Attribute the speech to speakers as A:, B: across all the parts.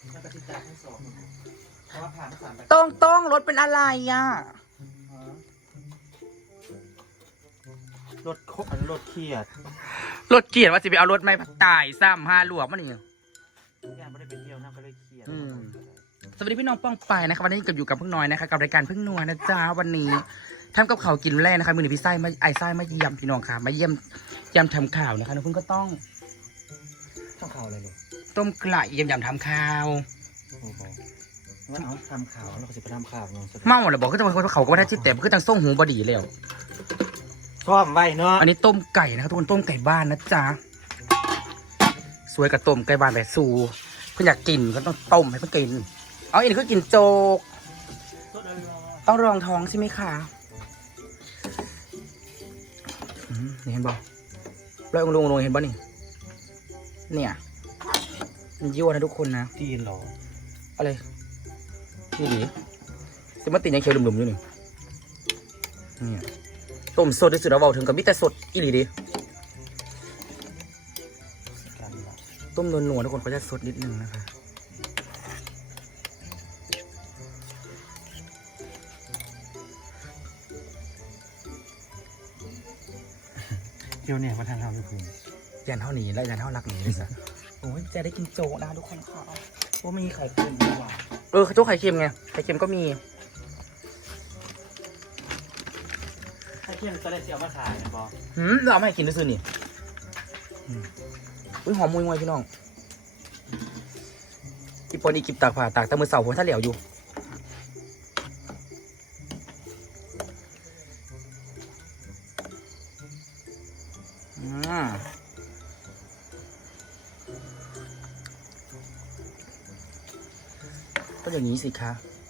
A: ต้องรถเป็นอะไรอ่ะ
B: รถเขียด
A: รถเกียร์ว่าจะไปเอารถไม่ตายซ้ำ5หลวกมันนี่
B: ย่าไม่ได้ไปเที่ยวนะก็เลยเขียด
A: สวัสดีพี่น้องป้องไปนะครับวันนี้กับอยู่กับพึ่งน้อยนะคะกับรายการพึ่งนัวนะจ๊ะวันนี้ทำกับข่าวกินแรกนะคะมือหนึ่งพี่ไส้มาไส้มาเยี่ยมพี่น้องค่ะมาเยี่ยมทำข่าวนะคะน้องพึ่งก็ต้อง
B: ข่าวอะไรลูก
A: ต้มกระเยี่ยมทำข่าว
B: โอ้โหงั้นเอาทำข่าวเราก็จะไปทำข่าวน้อง
A: เมาหรอบอกก็จะเขาก็ไม่ได้ชิดแต่ก็ตั้งส่งหูบดีแล้ว
B: ชอบไว้เนาะ
A: อันนี้ต้มไก่นะครับทุกคนต้มไก่บ้านนะจ๊ะสวยกับต้มไก่บ้านแบบซูเพื่อนอยากกินก็ต้องต้มให้เพื่อนกินเอาอีกคือกินโจ๊กต้องรองท้องใช่ไหมคะนี่เห็นบ่แล้วองลงเห็นบ่นี่เนี่ยมันยั่วนะทุกคนนะ
B: ตีนหรอ
A: อะไรนี่ดิสมาติยังเคี้ยวหลุมๆอยู่นี่เนี่ยต้มสดที่สุดแล้วเบาถึงกับมิแต่สดอีหลีดิต้มนวลๆทุกคนเขาจะสดนิดนึงนะคะ
B: เดี๋ยวเนี่ยมาทำทุกคน
A: ยันเท่านี้และยันเท่ารักนี้เลยสิโอ้ยจะได้กินโจ๊กนะทุกคนค่ะว่ามีไข่เค็มดีกว่าโจ๊กไข่เค็มไงไข่เค็มก็มี
B: ไข่เค็มจะได้เสียมาขายนะบอ
A: เราเอามาให้กินด้วยซื้อนี่อุ้ยหอมมวยพี่น้องอีปนอีกิบตากผ่าตากแต่มือเสาหัวถ้าเหลียวอยู่ก็อย่างนี้สิคะ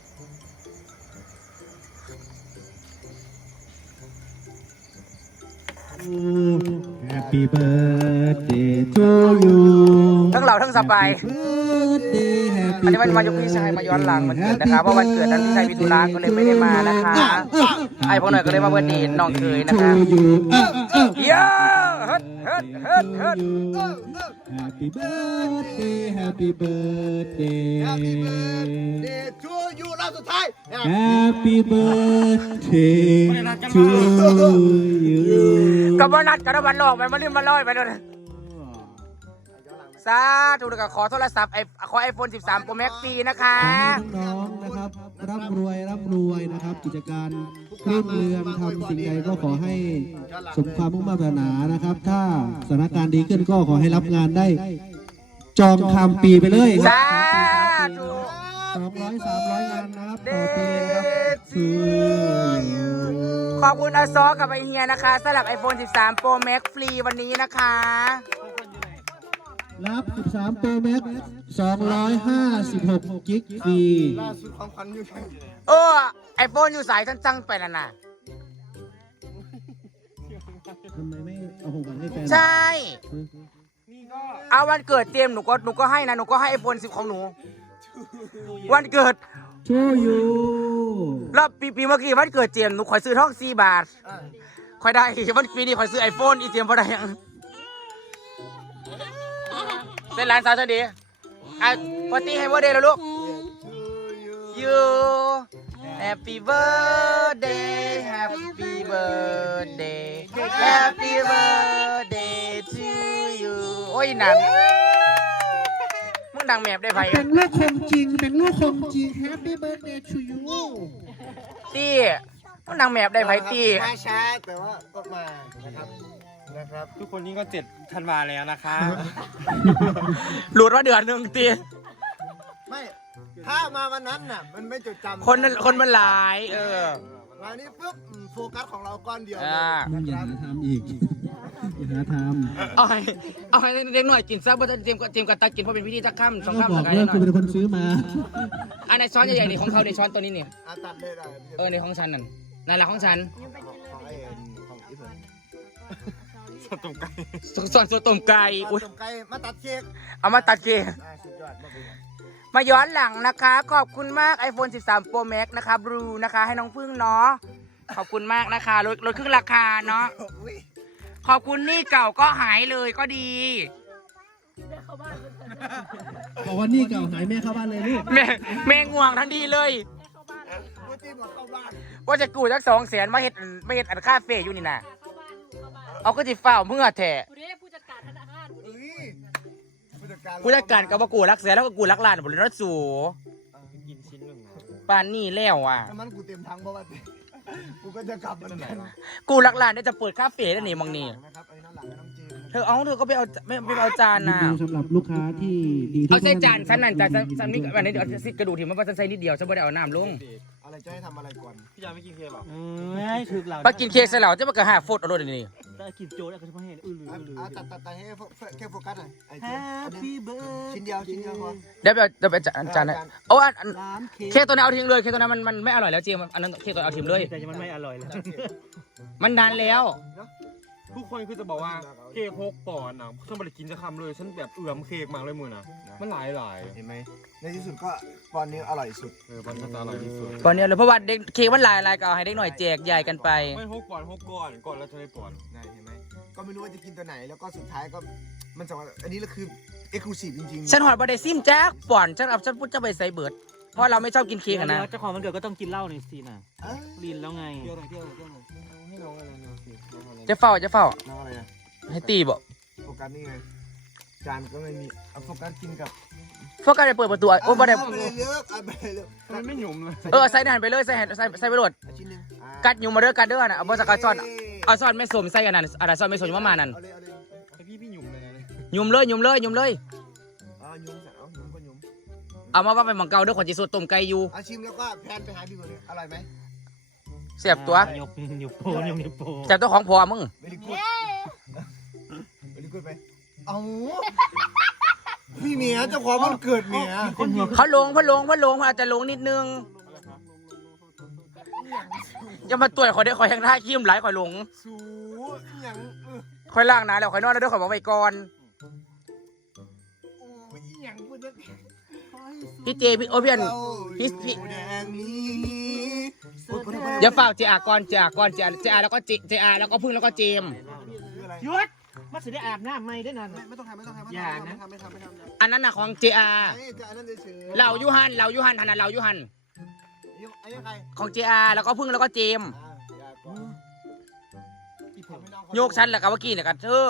C: Happy birthday to you
A: ทั้งเราทั้งสบายอันนี้มายกพี่ชายมาย้อนหลังมันเกิดนะคะเพราะวันเกิดนั้นพี่ชายมีธุระก็เลยไม่ได้มานะคะไอ้พวกหน่อยก็เลยมาเบิร์ดเดย์น้องเคยนะคะเยอะเฮิด
C: Happy birthday Happy birthday
D: Happy birthday to you รอบสุดท้าย
C: Happy birthday to you
A: กับวันนัดกับวันหลอกไปมาลืมมาลอยไปด้วยซาถูกกับขอโทรศัพท์ขอ iPhone 13 Pro Max ฟรีนะคะ
C: น้องๆนะครับร่ำรวยนะครับกิจการรุ่งเรืองทำสิ่งใดก็ขอให้สมความมุ่งมั่นปรารถนานะครับถ้าสถานการณ์ดีขึ้นก็ขอให้รับงานได้จองข้ามปีไปเลย
A: สาธุ
C: 200-300 งานนะครับต่อปีนะครับ
A: ขอบคุณอาซอกับไอเฮียนะคะสำหรับ iPhone 13 Pro Max ฟรีวันนี้นะคะ
C: รับ 13 Pro Max 256 กิกฟรี
D: ล่าสุดของขวัญอยู่ไหน
A: iPhone อยู่สายจังไปแล้วนะ
C: ทำไมไม่เอาของขวัญให้แฟน
A: ใช่เอาวันเกิดเจมส์หนูก็ให้นะหนูก็ให้ iPhone 10 ของหนูวันเกิด
C: โชยู
A: แล้วปีเมื่อกี้วันเกิดเจมส์หนูขอซื้อทอง4 บาทคอยได้วันปีนี้ขอซื้อ iPhone อีเจมส์พอได้ยังเป็นร้านสาวเฉดีปาร์ตี้ให้เบอร์เดย์แล้วลูก you happy birthday happy birthday happy birthday to you โอ้ยหนังมึงดังแมบได้ไผ
C: เป็นลูกคงจริงHappy birthday to you
A: ตี้มึงดังแมบได้ไผตี้
D: มาช้าแต่ว่าก็มานะครับ
B: ทุกคนนี้ก็7 ธันวาแล้วนะคะ
A: หลุดว่าเดือนหนึ่งตี
D: ไม่ถ้ามาวันนั้นน่ะมันไม่จดจำ
A: คนมันหลาย
D: วันนี้ปุ๊บโฟกัสของเราก้อนเดียว
C: มึงอย่าหาทำอีกอย่าหาทำ
A: เอาให้เด็กหน่อยกินซะเพราะเตรียมกับตากินเพราะเป็นพิธีจักค่ำ2 ค่ำ
C: บอกเลิกกูเป็นคนซื้อมา
A: อันในช้อนใหญ่ๆนี่ของเขาในช้อนตัวนี้นี่
D: ตัดเลย
A: ในของฉันนั่นแหละของฉัน
D: ของอีเพิ่น
B: สดต้มไก่
A: ส่วนสดต้มไก่
D: อุ้ยต้มไก่มาตัดเค้ก
A: เอามาตัดเค้ก
D: สุดยอดมากเลย
A: มาย้อนหลังนะคะขอบคุณมาก iPhone 13 Pro Max นะคะบลูนะคะให้น้องพึ่งเนาะขอบคุณมากนะคะลดครึ่งราคาเนาะขอบคุณนี่เก่าก็หายเลยก็ดี
C: บอกว่านี่เก่าหายแม่เข้าบ้านเลยลูก
A: แม่ง่วงทันทีเลย
D: พูดที่บอกเข้าบ้าน
A: ว่าจะกู้สัก200,000มาเฮ็ดอันคาเฟ่อยู่นี่นะเอาก็จิเฝ้าเมื่อแท้
E: ผู้จัดการธนาคาร
D: เอ้ยผู้จัดการ
A: ผู้จัดการก็บ่กู้รักแสนแล้วก็กู้รักล้านบ่เลยเนาะสู่
B: กินชิ้นหนึ่ง
A: ป่านนี้แล้วอ่ะ
D: น้ำมันกูเต็มถังเพราะว่ากูก็จะกลับมันไหน
A: กู้รักล้านได้จะเปิดคาเฟ่ได้นี่มองนี่
D: นะครับไอ้น้ำหลังน้ำจีน
A: เธอก็ไปเอาไม่ไปเอาจาน
C: รี
A: น่ะ
C: วิวสำหรับลูกค้าที่ดีที่
A: เอาใส่จานฉันนั่นจานฉันนี่อันนี้เดี๋ยวซิกระดูกที่มันว่าฉันใส่นิดเดียวฉันบ่ได้เอาน้ำลง
D: อะไรจะให้ทำอะไรก่อน
B: พี่ยาไม่กินเค้กหรอ
C: ให้ถึกเรา
A: ไปกินเค้กใส่เหล่าจะมาเกิด5ฟุตเอาโลดนี่
C: ได้กินโจ๊กแล้วก็จะมาเห็นอื้อลือ
D: ตัดให้แค่โฟกัสหน่อยไอ้ชิ้นเดียวพอ
A: เดี๋ยวไปจานนะโอ้อันเค้กตัวนั้นเอาทิ้งเลยเค้กตัวนั้นมันไม่อร่อยแล้วเจมอันนั้นเค้กตัวนั้นเอาทิ้งเลย
C: แต่มันไม่อร่อยแล้ว
A: มันนานแล้ว
F: ทุกคนคือจะบอกว่าเค้ก6 ปอนด์นะฉันไม่ได้กินจะคำเลยฉันแบบเอื้อมเค้กมากเลยมือนะมันหลาย
D: เห็นไหมในที่สุดก็ปอนนี้อร่อยสุด
F: ปอนด์มันจะอร่อยที่สุด
A: ตอนนี้เลยเพราะว่าเด็กเค้กมันหลายก็เอาให้เด็กหน่อยแจกใหญ่กันไป
F: ไม่6 ปอนด์6 ก้อนก่อนแล้วจะได้ปอนด์
D: ได้เห็นไหมก็ไม่รู้ว่าจะกินตัวไหนแล้วก็สุดท้ายก็มันสองอันนี้ก็คือเอ็กซ์คลูซีฟจริงๆ
A: ฉันหอดบอดซิมแจ๊กป่อนฉันเอาฉันพูดจะไปใส่เบิร์ดเพราะเราไม่ชอบกินเค้กอะนะ
C: เจ้าของมันเกิดก็ต้องกินเหล้าหน่อยสินะ
D: เอ้ย
C: ลินแล้วไง
D: เที่ยวหน่อยให้น้องอะไรน้องสิน้องอะไร
A: จะเฝ้า
D: น้องอะไรนะ
A: ให้ตีบอก
D: โฟกัสนี่ไงจานก็ไม่มีเอาโฟกัสกินกับ
A: พวกกันไปเปิดประตูโอ้บ่ได้
D: ไปเลยเลือกไปเลยเลือก
F: มันไม่หยุ่มเลย
A: ใส่หันไปเลยใส่ไปโหลด
D: ชิ้นหนึ่ง
A: กัดอยู่มาเด้อกัดเด้อน่ะเอาบ่สักกระซ่อนเอาซ่อนไม่สมใส่อันนั้นอะไรซ่อนไม่สมอยู่ประมาณนั้น
D: เอาเลย
F: ไอพี่หยุ่มเลยนะ
A: ยุ่มเลย
D: ยุ่มสั่งเอายุ่มก็ยุ่ม
A: เอามาว่าไปหมองเก่าเด้อขอจิสดต้มไก่อยู่
D: เอาชิมแล้วก็แพนไปหาดีกว่าเลยอร่อยไหม
A: เสียบตัว
C: ยกโปยกโป
A: เสียบตัวของพ่อมึง
D: เวลิกูดเวลิกูดไปเอาพี่เมียเจ้าของมันเกิดเมีย
A: เขาลงเพิ่นอาจจะลงนิดนึงอย่ามาตรวจขอได้ขอแห้งท่าขี้มหลายขอลง
D: สูอย่าง
A: ขอยล้างหน้าแล้วขอยนอนแล้วเด้อขอยบอกไว้ก่อน
D: โอ้ยอย่างพูดนะ
A: พี่เจพี่โอพี่อันพี่
D: แดงนี้
A: อย่าฝากเจอาก่อนเจอาแล้วก็เจอาแล้วก็พึ่งแล้วก็เจม
D: คืออะไร
C: หยุดมันจะได้อาบน้ำไม่ได้นาน
D: ไม่ต้องทำไม่ทำ
A: อันนั้นน่ะของเจอา
D: ไอ้จะอันนั้นเฉย
A: เหล่ายูฮันหันน่ะเหล่ายูฮัน
D: ไอ้นี่ใคร
A: ของเจอาแล้วก็พึ่งแล้วก็เจม
D: อย่าก่อน
A: โยกฉันแหละกับเมื่อกี้เนี่ยกับเธอ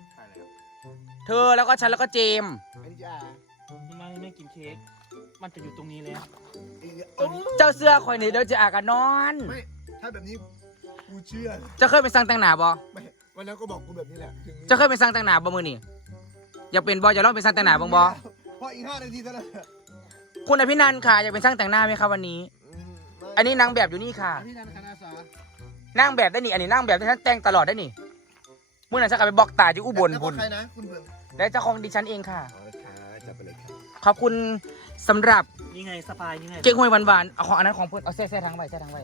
A: แล้วก็ฉันแล้วก็เจม
D: ไอ้นี่จะ
C: มันไม่กินเค้กมันจะอยู่ตรงนี้เลย
A: เจ้าเสื้อคอยนี่เดี๋ยวเจอากันนอน
D: ไม่ถ้าแบบนี้กูเชื่อ
A: จะเคยไปสั่งแต่งหน้าบ่
D: ไม่วันนั้นก็บอกกูแบบนี้แหละถึง
A: จะเคยไปสั่งแต่งหน้าบ่มือนี่อยากเป็นบ่อยากลองไปสั่งแต่งหน้าบ้างบ่
D: พออีก5 นาทีเท่านั้น
A: คุณอภินันท์ค่ะอยากเป็นช่างแต่งหน้าไหมครับวันนี้ อันนี้นางแบบอยู่นี่ค่ะ
C: พี่นันคณะสาน
A: างแบบได้นี่อันนี้นางแบบที่ฉันแต่งตลอดได้นี่เมื่อนั้นฉันกลับไปบอกตาอยู่อุบล
D: แล้ว
A: บุญ
D: ใครนะคุณเบิ่ง
A: และเจ้าของดิฉันเองค่ะ
D: อ๋อค่ะจับไปเลยครับ
A: ขอบคุณสำหรับ
C: นี่ไงสปายนี่ไง
A: เก๊กฮวยหวานๆเอาของอันนั้นของเพื่อนเอาแซ่ทางไว้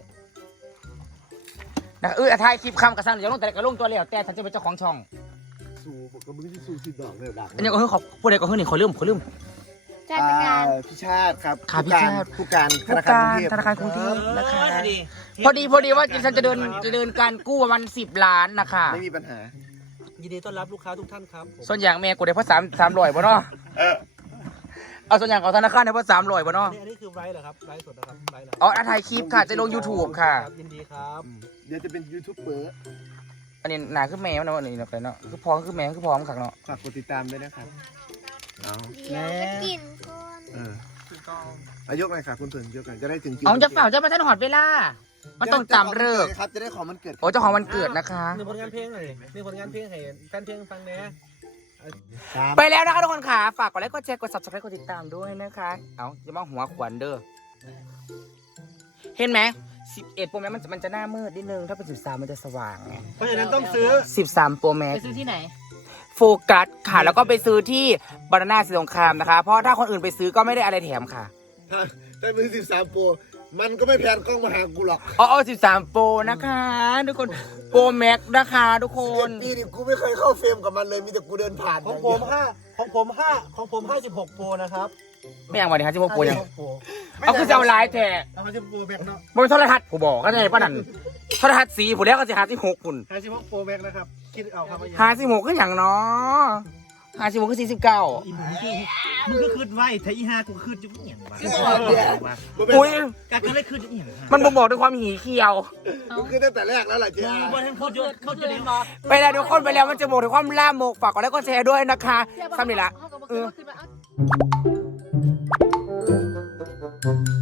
A: นะถ่ายคลิปคำกระซังเดี๋ยวลงแต่กระลงตัวแล้วแต่ฉันจะเป็นเจ้าของช่อง
D: สู้ผมก็มึงที่สู้สิดอกเลยดัก
A: อันนี้ก็คือขอบพูดอะไรก็คือนี่ขอลืม
E: จัดการ
D: พี่ชาติครับ
A: ค่ะพี่ชาติ
D: ผู้การ
A: ผู้การธนาคารกรุงเทพนะคะพอดีว่าฉันจะเดินการกู้ประมาณ10 ล้านนะคะ
D: ไม่มีปัญหา
C: ยินดีต้อนรับลูกค้าทุกท่านครับ
A: ส่วนอย่างแม่กูได้เพราะ300บ่เนาะเอาส่วนอย่างของธนาคารได้เพราะ300บ่เนาะ
C: อันนี้คือไลฟ์เหรอครับไลฟ์สดนะครับไลฟ์เหรอ
A: อ๋อถ่ายคลิปค่ะจะลง YouTube ค่ะ
C: ยินดีครับ
D: เดี๋ยวจะเป็นยูทูบเบอร์
A: อันนี้หนาคือแมวเนาะอันนี้เนาะเนาะคือพร้อมคือแมวคือพร้อมขักเนาะ
D: ฝากกดติดตามด้วยนะครับเอา
E: เดี๋ยวจะกินก่อน
D: ยกหน่อยค่ะคุณเพิ่งยกหน่อยจะได้ถึงคิว
A: เอาจะเฝ้าจะมาท่านหอดเวลามันต้องตามเลิก
D: ครับจะได้ของมันเกิด
A: โอ้เจ้าของวันเกิดนะคะ
C: หนึ่งผลงานเพลงหน่อยหนึ่งผลงานเพลงให้แฟนเพลงฟังแน่
A: ไปแล้วนะคะทุกคนค่ะฝากกดไลค์กดแชร์กด subscribe กดติดตามด้วยนะคะเอาจะมาหัวขวัญเด้อเห็นไหม11 Pro Max มันจะหน้ามืดนิดนึงถ้าเป็น13มันจะสว่างไง
C: เพราะฉะนั้นต้องซื้อ
A: 13 Pro Max
E: ไปซื้อที่ไหน
A: โฟกัสค่ะแล้วก็ไปซื้อที่บานาน่าสีสงครามนะคะเพราะถ้าคนอื่นไปซื้อก็ไม่ได้อะไรแถมค่ะ
D: ถ้าเป็น13 โปรมันก็ไม่แพนกล้องมาหากูหรอก
A: อ๋อ13 Pro นะคะทุกคน Pro Max นะคะทุกคน
D: ปีนี้กูไม่เคยเข้าเฟรมกับมันเลยมีแต่กูเดินผ่าน
C: ของผม56โปรนะครับ
A: ไม่อย่างวันนี้ฮะที่พวกปูยัง
C: 56โปร
A: เอาคือจะเอาลายแท้
C: เอา56โปรแม็กเนาะ
A: บนโทรทัศน์ผู้บอกก็ไงป้านั่นโทรทัศน์สีผู้แล้วก็จะหาที่6คุณ
C: 56โปรแม็กนะครับคิดเอาครับว่า
A: หาที่6ก็อย่างเนาะ 56คือ49
B: อีหมูมึงก็คืดไว้ถ้าอีห้ากูคืดจุ๊บเหี่ยงวะ
A: อุ้ย
B: ก็เลยคืดอีหยัง
A: มันบ่งบอกด้วยความหีเขียว
D: มันคือตั้งแต่แรกแล้วล่ะเจ๊
B: บ่ทันคืดจุ๊บคืดจุ๊บ
A: ไปแล้วทุกคนไปแล้วมันจะบอกถึงความล่ามกฝากกดไลค์กดแชร์ด้วยนะคะซ้ำนี่ละ
E: เขาก็บอกว่าขึ้นมา